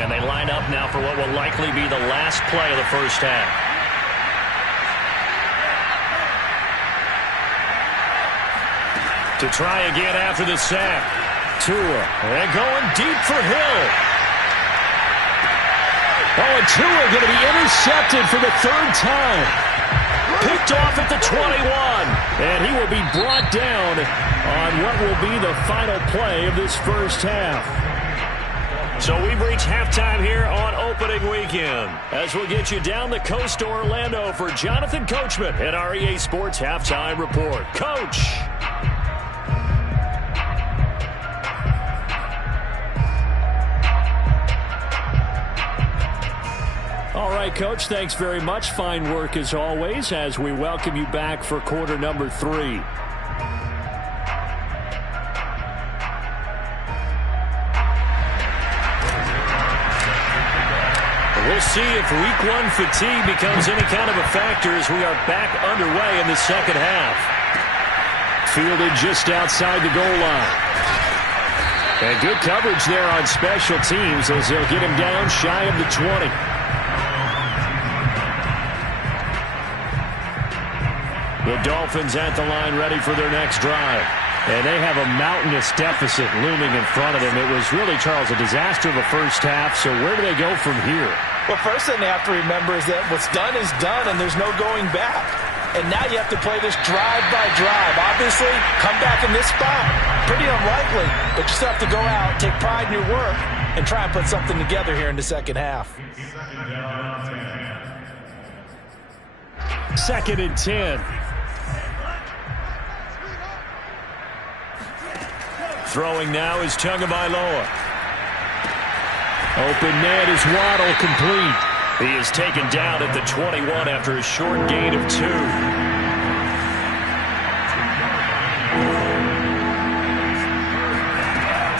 And they line up now for what will likely be the last play of the first half. To try again after the sack. Tua, and going deep for Hill. Oh, and Tua going to be intercepted for the third time. Picked off at the 21. And he will be brought down on what will be the final play of this first half. So we've reached halftime here on opening weekend. As we'll get you down the coast to Orlando for Jonathan Coachman at our EA Sports Halftime Report. Coach. All right, Coach, thanks very much. Fine work as always as we welcome you back for quarter number 3. We'll see if week 1 fatigue becomes any kind of a factor as we are back underway in the second half. Fielded just outside the goal line. And good coverage there on special teams as they'll get him down shy of the 20. The Dolphins at the line ready for their next drive. And they have a mountainous deficit looming in front of them. It was really, Charles, a disaster of a first half. So where do they go from here? Well, first thing they have to remember is that what's done is done, and there's no going back. And now you have to play this drive by drive. Obviously, come back in this spot. Pretty unlikely, but you still have to go out, take pride in your work, and try and put something together here in the second half. 2nd and 10. Throwing now is Tagovailoa. Open net is Waddle complete. He is taken down at the 21 after a short gain of 2.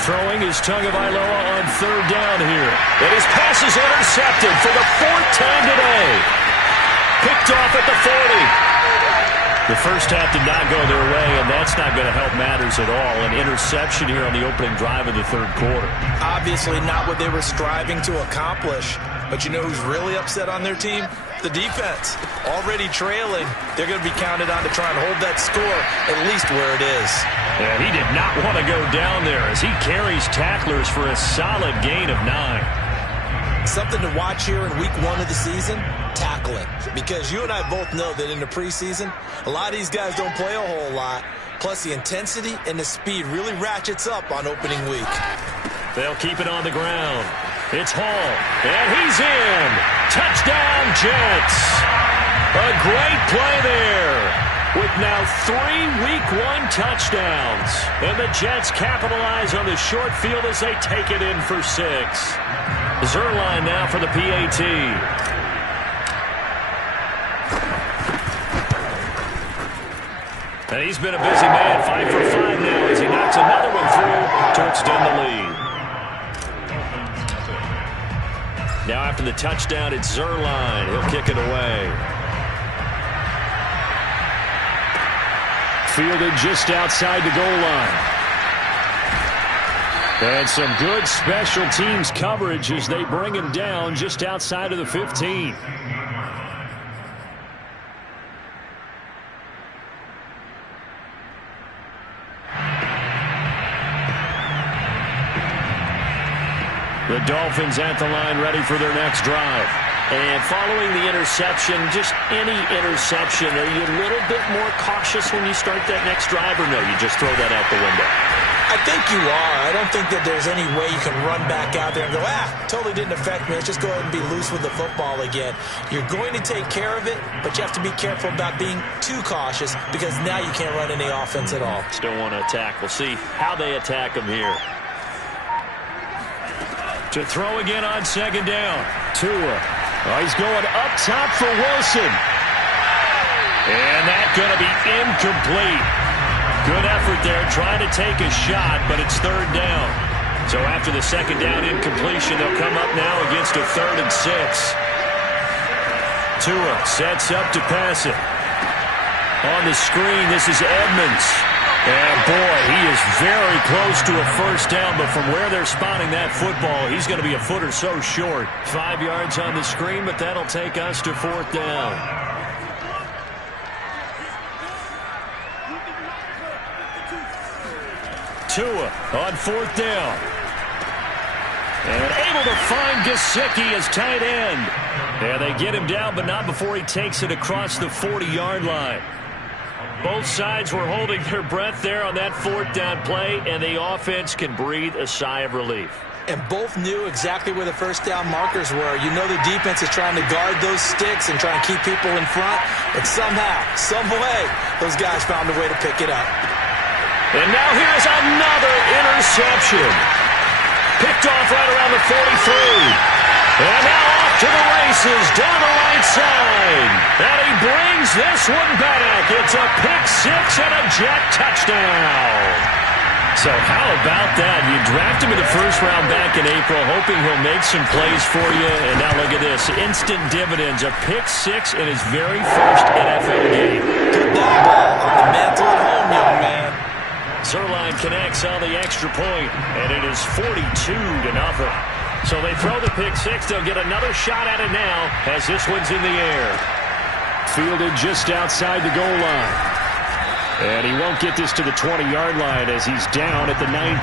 Throwing is Tagovailoa on 3rd down here. And his pass is intercepted for the 4th time today. Picked off at the 40. The first half did not go their way, and that's not going to help matters at all. An interception here on the opening drive of the 3rd quarter. Obviously not what they were striving to accomplish. But you know who's really upset on their team? The defense. Already trailing. They're going to be counted on to try and hold that score at least where it is. Yeah, he did not want to go down there as he carries tacklers for a solid gain of 9. Something to watch here in week 1 of the season, tackling. Because you and I both know that in the preseason, a lot of these guys don't play a whole lot. Plus the intensity and the speed really ratchets up on opening week. They'll keep it on the ground. It's Hall, and he's in. Touchdown, Jets. A great play there. With now 3 week 1 touchdowns. And the Jets capitalize on the short field as they take it in for 6. Zerline now for the PAT. And he's been a busy man, 5 for 5 now as he knocks another one through to extend the lead. Now after the touchdown, it's Zerline. He'll kick it away. Fielded just outside the goal line. And some good special teams coverage as they bring him down just outside of the 15. The Dolphins at the line ready for their next drive. And following the interception, just any interception, are you a little bit more cautious when you start that next drive, or no, you just throw that out the window? I think you are. I don't think that there's any way you can run back out there and go, totally didn't affect me. Let's just go ahead and be loose with the football again. You're going to take care of it, but you have to be careful about being too cautious because now you can't run any offense at all. Still want to attack. We'll see how they attack him here. To throw again on 2nd down. Tua. He's going up top for Wilson. And that's going to be incomplete. Good effort there trying to take a shot, but it's 3rd down. So after the 2nd down incompletion, they'll come up now against a 3rd and 6. Tua sets up to pass it. On the screen, this is Edmonds. And boy, he is very close to a first down, but from where they're spotting that football, he's going to be a foot or so short. 5 yards on the screen, but that'll take us to fourth down. Tua on fourth down. And able to find Gesicki as tight end. And they get him down, but not before he takes it across the 40-yard line. Both sides were holding their breath there on that fourth down play, and the offense can breathe a sigh of relief. And both knew exactly where the first down markers were. You know the defense is trying to guard those sticks and trying to keep people in front. But somehow, some way, those guys found a way to pick it up. And now here's another interception. Picked off right around the 43. And now off to the races down the right side. And he brings this one back. It's a pick-6 and a Jet touchdown. So how about that? You draft him in the first round back in April, hoping he'll make some plays for you. And now look at this. Instant dividends. A pick-6 in his very first NFL game. Put that ball on the mantle at home, young man. Zuerlein connects on the extra point, and it is 42-0. So they throw the pick-6. They'll get another shot at it now as this one's in the air. Fielded just outside the goal line. And he won't get this to the 20-yard line as he's down at the 19.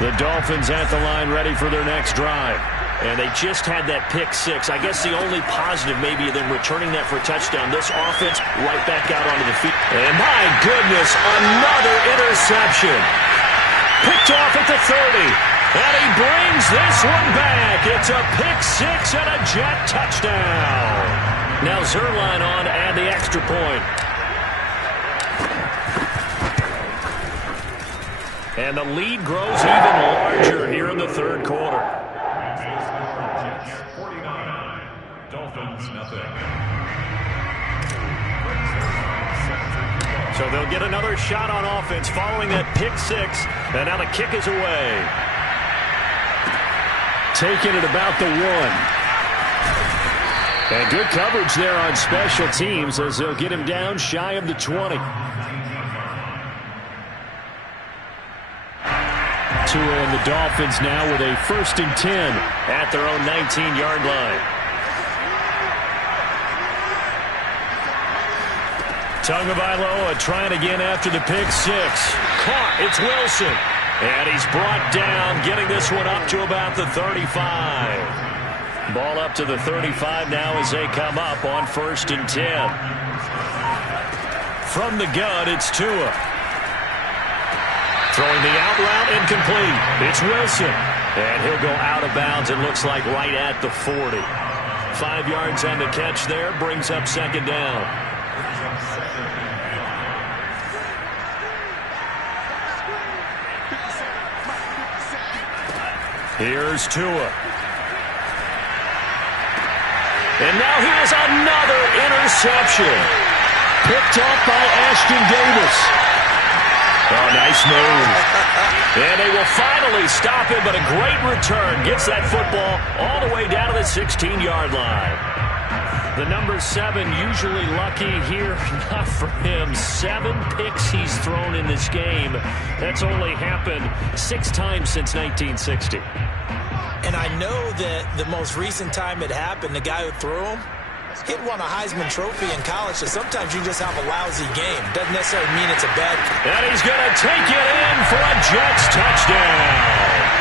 The Dolphins at the line ready for their next drive. And they just had that pick-6. I guess the only positive maybe than returning that for a touchdown. This offense right back out onto the field. And my goodness, another interception. Picked off at the 30. And he brings this one back. It's a pick-6 and a Jet touchdown. Now Zuerlein on to add the extra point. And the lead grows even larger here in the third quarter. So they'll get another shot on offense following that pick-6. And now the kick is away. Taking it about the 1. And good coverage there on special teams as they'll get him down shy of the 20. Tua and the Dolphins now with a 1st and 10 at their own 19-yard line. Tagovailoa trying again after the pick-6. Caught. It's Wilson. And he's brought down, getting this one up to about the 35. Ball up to the 35 now as they come up on 1st and 10. From the gun, it's Tua. Throwing the out route, incomplete. It's Wilson. And he'll go out of bounds, it looks like, right at the 40. 5 yards on the catch there, brings up 2nd down. Here's Tua. And now here's another interception. Picked off by Ashton Davis. Oh, nice move. And they will finally stop him, but a great return. Gets that football all the way down to the 16-yard line. The number 7 usually lucky here. Not for him. 7 picks he's thrown in this game. That's only happened 6 times since 1960. And I know that the most recent time it happened, the guy who threw him, he won a Heisman Trophy in college, so sometimes you just have a lousy game. Doesn't necessarily mean it's a bad. And he's going to take it in for a Jets touchdown.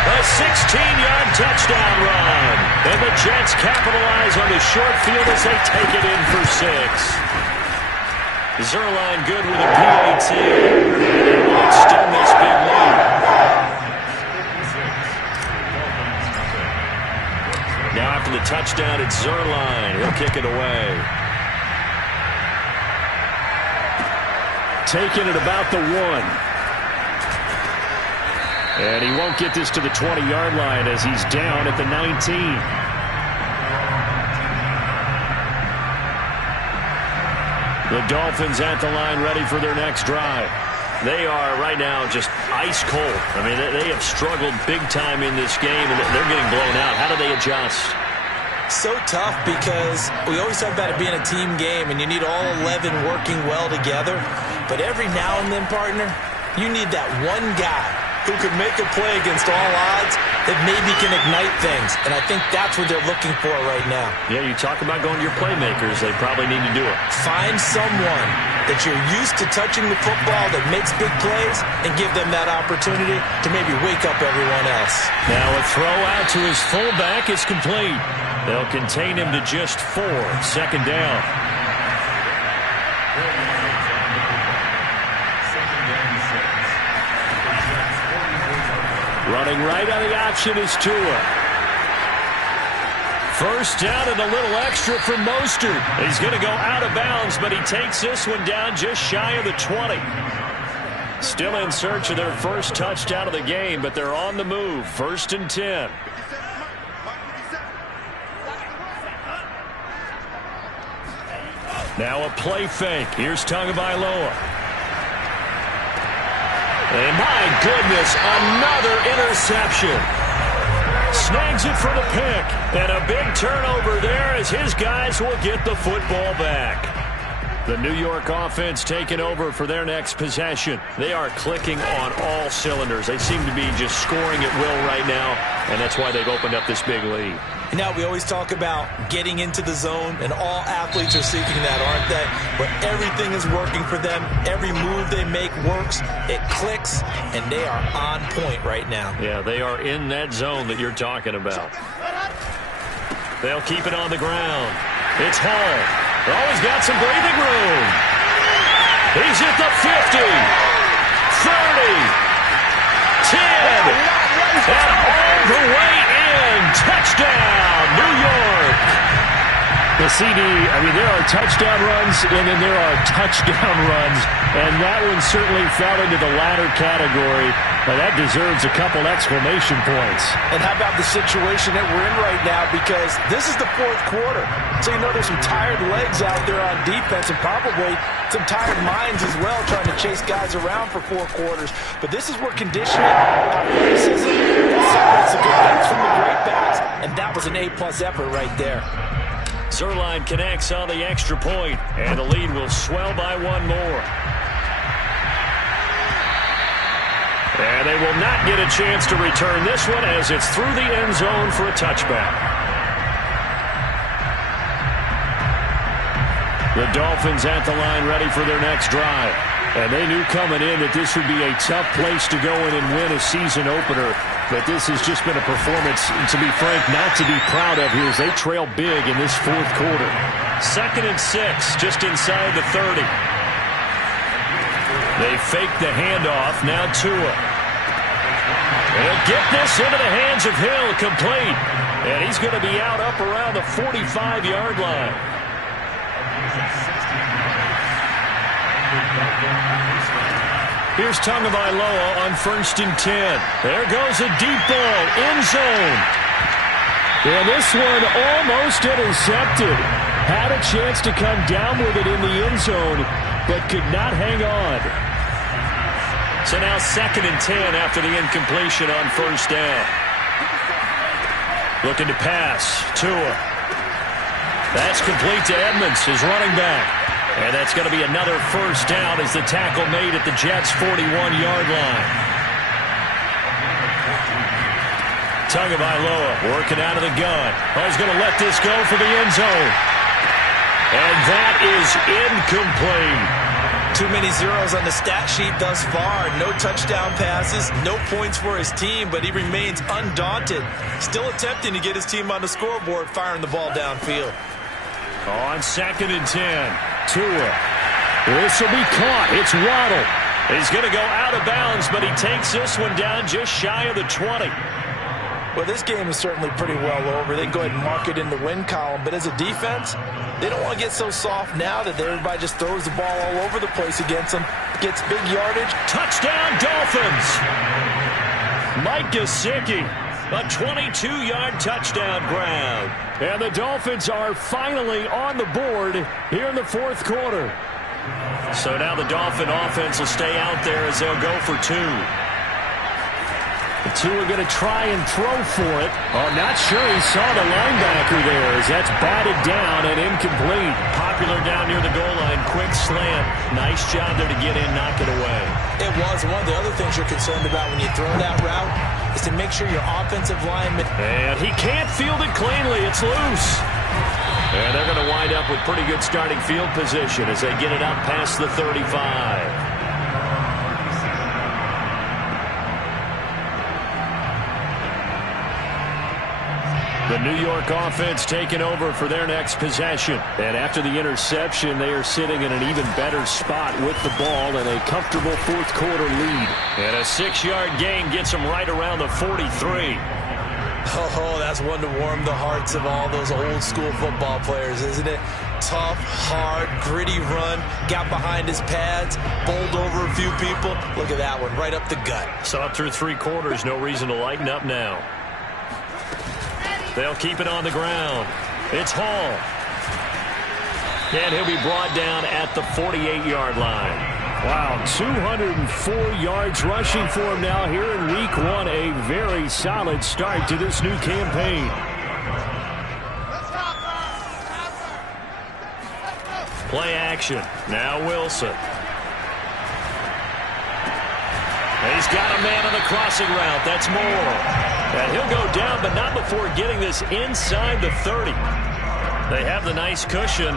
A 16-yard touchdown run. And the Jets capitalize on the short field as they take it in for 6. Zuerlein good with a PAT. And they will extend this big lead. Now after the touchdown, it's Zuerlein. He'll kick it away. Taking it about the 1. And he won't get this to the 20-yard line as he's down at the 19. The Dolphins at the line ready for their next drive. They are right now just ice cold. I mean, they have struggled big time in this game, and they're getting blown out. How do they adjust? So tough because we always talk about it being a team game and you need all 11 working well together. But every now and then, partner, you need that one guy who could make a play against all odds that maybe can ignite things. And I think that's what they're looking for right now. Yeah, you talk about going to your playmakers. They probably need to do it. Find someone that you're used to touching the football that makes big plays and give them that opportunity to maybe wake up everyone else. Now a throw out to his fullback is complete. They'll contain him to just 4. Second down. Running right on the option is Tua. First down and a little extra for Mostert. He's going to go out of bounds, but he takes this one down just shy of the 20. Still in search of their first touchdown of the game, but they're on the move. 1st and 10. Now a play fake. Here's Tagovailoa. And my goodness, another interception. Snags it for the pick. And a big turnover there as his guys will get the football back. The New York offense taking over for their next possession. They are clicking on all cylinders. They seem to be just scoring at will right now, and that's why they've opened up this big lead. Now, we always talk about getting into the zone, and all athletes are seeking that, aren't they? Where everything is working for them. Every move they make works. It clicks, and they are on point right now. Yeah, they are in that zone that you're talking about. They'll keep it on the ground. It's Hall. He's got some breathing room. He's at the 50, 30, 10, and all the way in. Touchdown, New York. The CD, there are touchdown runs, and then there are touchdown runs, and that one certainly fell into the latter category. That deserves a couple exclamation points. And how about the situation that we're in right now, because this is the 4th quarter. So there's some tired legs out there on defense and probably some tired minds as well trying to chase guys around for 4 quarters. But this is where conditioning, athleticism, separates the good backs from the great backs, and that was an A-plus effort right there. Zerline connects on the extra point, and the lead will swell by 1 more. And they will not get a chance to return this one as it's through the end zone for a touchback. The Dolphins at the line ready for their next drive. And they knew coming in that this would be a tough place to go in and win a season opener. But this has just been a performance, to be frank, not to be proud of here as they trail big in this 4th quarter. 2nd and 6, just inside the 30. They fake the handoff. Now Tua. They'll get this into the hands of Hill, complete. And he's going to be out up around the 45-yard line. Here's Tagovailoa on 1st and 10. There goes a deep ball, end zone. And this one almost intercepted. Had a chance to come down with it in the end zone, but could not hang on. So now 2nd and 10 after the incompletion on 1st down. Looking to pass. Tua. That's complete to Edmonds, his running back. And that's going to be another 1st down as the tackle made at the Jets' 41-yard line. Tagovailoa working out of the gun. He's going to let this go for the end zone. And that is incomplete. Too many zeros on the stat sheet thus far. No touchdown passes, no points for his team, but he remains undaunted. Still attempting to get his team on the scoreboard, firing the ball downfield. On 2nd and 10, Tua. This will be caught. It's Waddle. He's going to go out of bounds, but he takes this one down just shy of the 20. Well, this game is certainly pretty well over. They can go ahead and mark it in the win column. But as a defense, they don't want to get so soft now that everybody just throws the ball all over the place against them. Gets big yardage. Touchdown, Dolphins! Mike Gesicki, a 22-yard touchdown grab. And the Dolphins are finally on the board here in the 4th quarter. So now the Dolphin offense will stay out there as they'll go for 2. The two are going to try and throw for it. Oh, not sure he saw the linebacker there as that's batted down and incomplete. Popular down near the goal line. Quick slant. Nice job there to get in, knock it away. It was. One of the other things you're concerned about when you throw that route is to make sure your offensive lineman... And he can't field it cleanly. It's loose. And they're going to wind up with pretty good starting field position as they get it out past the 35. The New York offense taking over for their next possession. And after the interception, they are sitting in an even better spot with the ball and a comfortable fourth-quarter lead. And a 6-yard gain gets them right around the 43. Oh, that's one to warm the hearts of all those old-school football players, isn't it? Tough, hard, gritty run, got behind his pads, bowled over a few people. Look at that one, right up the gut. Saw it through 3 quarters, no reason to lighten up now. They'll keep it on the ground. It's Hall. And he'll be brought down at the 48-yard line. Wow, 204 yards rushing for him now here in week 1. A very solid start to this new campaign. Play action. Now Wilson. And he's got a man on the crossing route. That's Moore. And he'll go down, but not before getting this inside the 30. They have the nice cushion.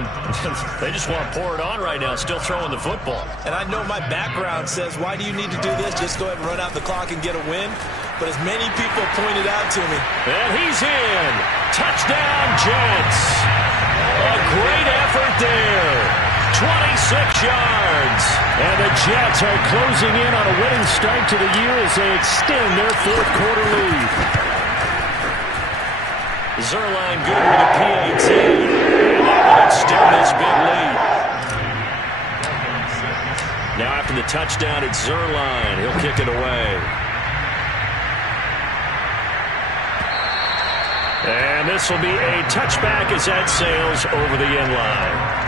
They just want to pour it on right now, still throwing the football. And I know my background says, why do you need to do this? Just go ahead and run out the clock and get a win. But as many people pointed out to me. And he's in. Touchdown, Jets. A great effort there. 26 yards. And the Jets are closing in on a winning start to the year as they extend their fourth-quarter lead. Zerline good with a PAT. And that will extend this big lead. Now after the touchdown, it's Zerline. He'll kick it away. And this will be a touchback as that sails over the end line.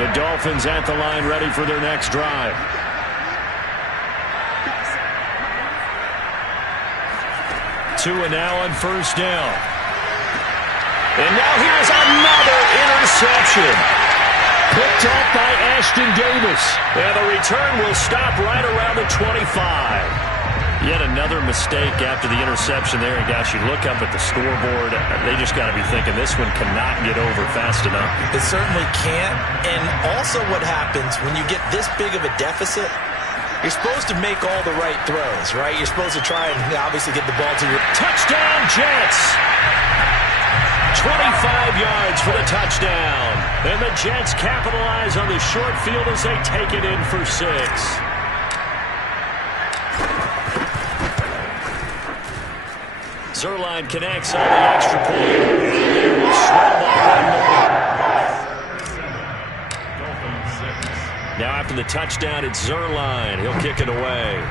The Dolphins at the line ready for their next drive. Tua now on first down. And now here's another interception. Picked off by Ashton Davis. And the return will stop right around the 25. Yet another mistake after the interception there. And gosh, you look up at the scoreboard, they just got to be thinking this one cannot get over fast enough. It certainly can't. And also what happens when you get this big of a deficit, you're supposed to make all the right throws, right? You're supposed to try and obviously get the ball to your... Touchdown, Jets! 25 yards for the touchdown. And the Jets capitalize on the short field as they take it in for 6. Zerline connects on the extra point. Now after the touchdown, it's Zerline. He'll kick it away.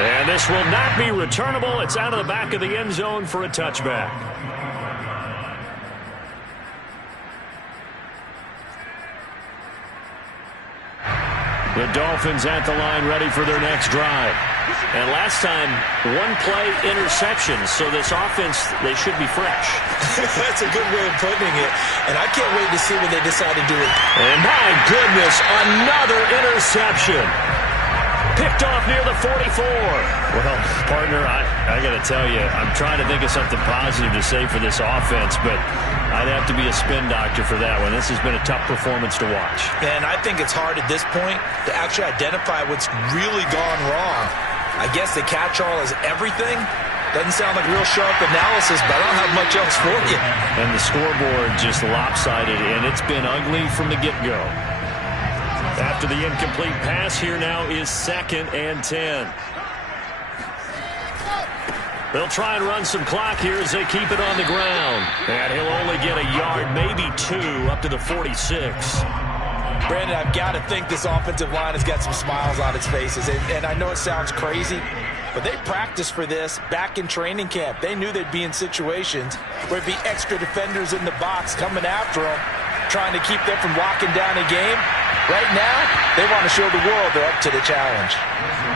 And this will not be returnable. It's out of the back of the end zone for a touchback. The Dolphins at the line ready for their next drive. And last time, 1-play interception. So this offense, they should be fresh. That's a good way of putting it. And I can't wait to see when they decide to do it. And my goodness, another interception. Picked off near the 44. Well, partner, I got to tell you, I'm trying to think of something positive to say for this offense, but I'd have to be a spin doctor for that one. This has been a tough performance to watch. And I think it's hard at this point to actually identify what's really gone wrong. I guess the catch-all is everything. Doesn't sound like real sharp analysis, but I don't have much else for you. And the scoreboard just lopsided, and it's been ugly from the get-go. After the incomplete pass, here now is 2nd and 10. They'll try and run some clock here as they keep it on the ground. And he'll only get a yard, maybe 2, up to the 46. Brandon, I've got to think this offensive line has got some smiles on its faces. And I know it sounds crazy, But they practiced for this back in training camp. They knew they'd be in situations where there'd be extra defenders in the box coming after them, trying to keep them from locking down a game. Right now, they want to show the world they're up to the challenge.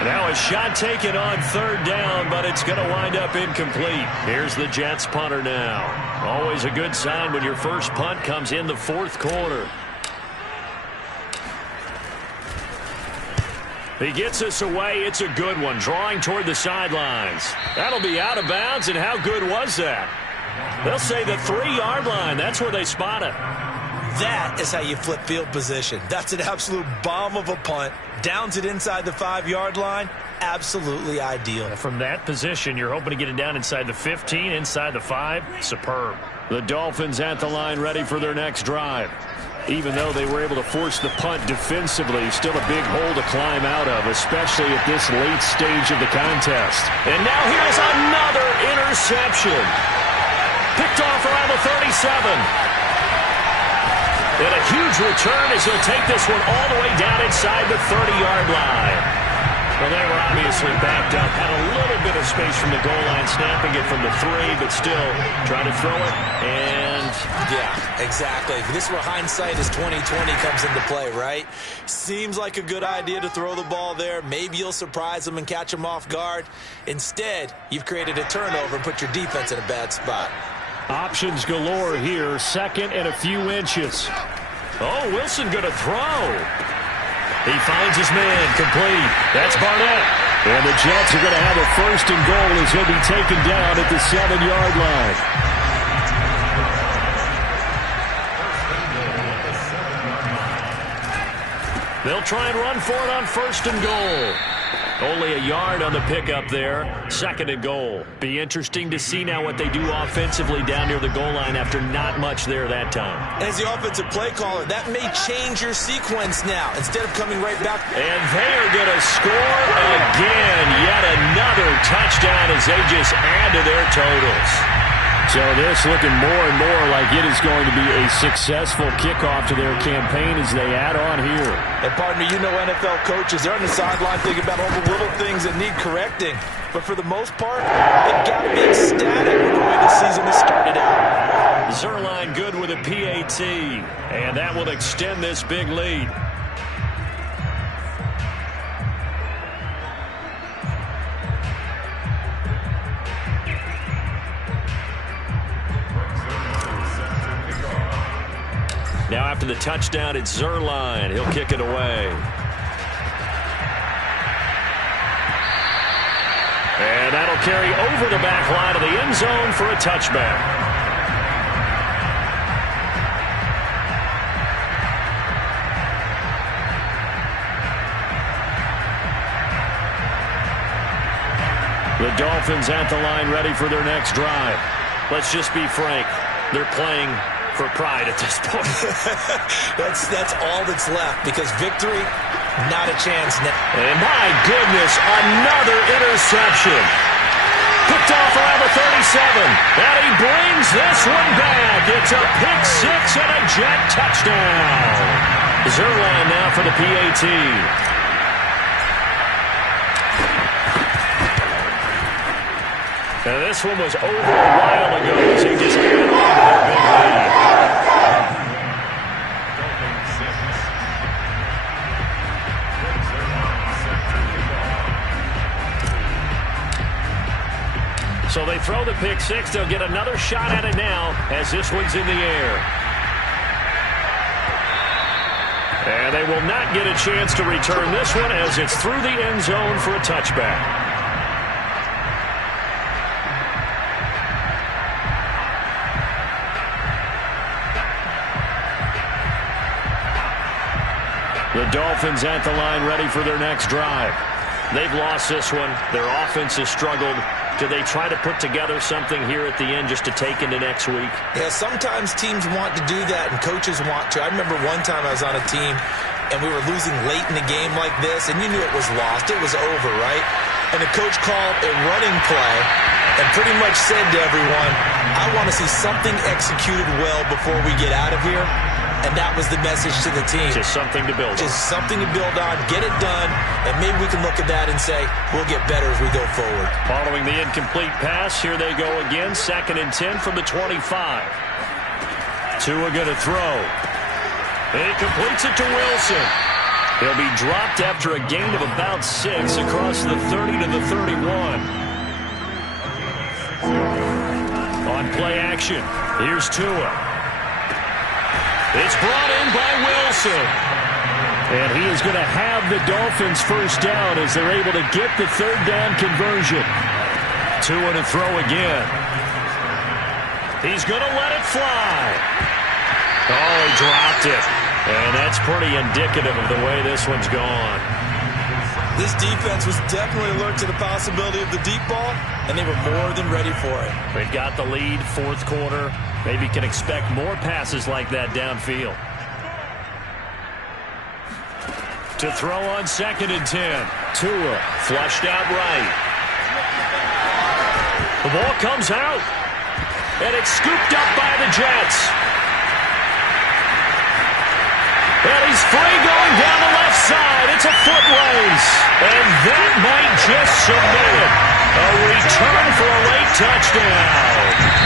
Now a shot taken on third down, but it's going to wind up incomplete. Here's the Jets punter now. Always a good sign when your first punt comes in the fourth quarter. He gets us away. It's a good one, drawing toward the sidelines. That'll be out of bounds, and how good was that? They'll say the 3-yard line. That's where they spot it. That is how you flip field position. That's an absolute bomb of a punt. Downs it inside the 5-yard line. Absolutely ideal. From that position, you're hoping to get it down inside the 15, inside the 5. Superb. The Dolphins at the line ready for their next drive. Even though they were able to force the punt defensively, still a big hole to climb out of, especially at this late stage of the contest. And now here's another interception. Picked off around the 37. And a huge return as he'll take this one all the way down inside the 30-yard line. Well, they were obviously backed up, had a little bit of space from the goal line, snapping it from the 3, but still trying to throw it, and... Yeah, exactly. This is where hindsight is 20/20 comes into play, right? Seems like a good idea to throw the ball there. Maybe you'll surprise them and catch them off guard. Instead, you've created a turnover and put your defense in a bad spot. Options galore here, second and a few inches. Oh, Wilson going to throw. He finds his man, complete. That's Barnett. And the Jets are going to have a first and goal as he'll be taken down at the 7-yard line. They'll try and run for it on first and goal. Only a yard on the pickup there. Second and goal. Be interesting to see now what they do offensively down near the goal line after not much there that time. As the offensive play caller, that may change your sequence now. Instead of coming right back. And they are going to score again. Yet another touchdown as they just add to their totals. So this looking more and more like it is going to be a successful kickoff to their campaign as they add on here. And partner, you know NFL coaches, they're on the sideline thinking about all the little things that need correcting. But for the most part, they've got to be ecstatic with the way the season has started out. Zuerlein good with a PAT, and that will extend this big lead. Now after the touchdown, it's Zuerlein. He'll kick it away. And that'll carry over the back line of the end zone for a touchback. The Dolphins at the line ready for their next drive. Let's just be frank. They're playing for pride at this point. That's all that's left, because victory, not a chance now. And my goodness, another interception. Picked off around the 37. And he brings this one back. It's a pick six and a Jet touchdown. Zuerlein now for the PAT. Now this one was over a while ago as he just added on to their big lead. So they throw the pick six. They'll get another shot at it now as this one's in the air. And they will not get a chance to return this one as it's through the end zone for a touchback. The Dolphins at the line ready for their next drive. They've lost this one. Their offense has struggled. Do they try to put together something here at the end just to take into next week? Yeah, sometimes teams want to do that and coaches want to. I remember one time I was on a team and we were losing late in the game like this, and you knew it was lost. It was over, right? And the coach called a running play and pretty much said to everyone, I want to see something executed well before we get out of here. and that was the message to the team. Just something to build on. Just something to build on, get it done, and maybe we can look at that and say, we'll get better as we go forward. Following the incomplete pass, here they go again, 2nd and 10 from the 25. Tua going to throw. He completes it to Wilson. He'll be dropped after a gain of about 6 across the 30 to the 31. On play action, here's Tua. It's brought in by Wilson. And he is going to have the Dolphins first down as they're able to get the 3rd down conversion. Tua to throw again. He's going to let it fly. Oh, he dropped it. And that's pretty indicative of the way this one's gone. This defense was definitely alert to the possibility of the deep ball, and they were more than ready for it. They've got the lead, 4th quarter. Maybe can expect more passes like that downfield. To throw on 2nd and 10. Tua flushed out right. The ball comes out, and it's scooped up by the Jets. And he's free going down the left side. It's a foot race. And that might just submit it. A return for a late touchdown.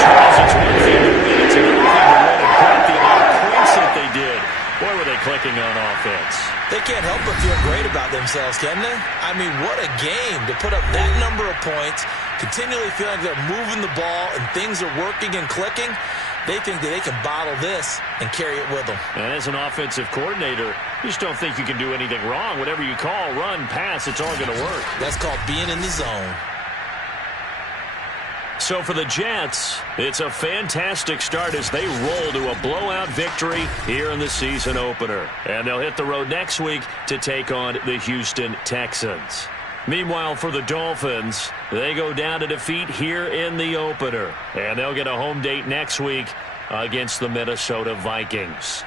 Charles, it's one thing to win. It's another thing to win and caught the amount of points that they did. Boy, were they clicking on offense. They can't help but feel great about themselves, can they? I mean, what a game to put up that number of points, continually feeling like they're moving the ball and things are working and clicking. They think that they can bottle this and carry it with them. And as an offensive coordinator, you just don't think you can do anything wrong. Whatever you call, run, pass, it's all going to work. That's called being in the zone. So for the Jets, it's a fantastic start as they roll to a blowout victory here in the season opener. And they'll hit the road next week to take on the Houston Texans. Meanwhile, for the Dolphins, they go down to defeat here in the opener. And they'll get a home date next week against the Minnesota Vikings.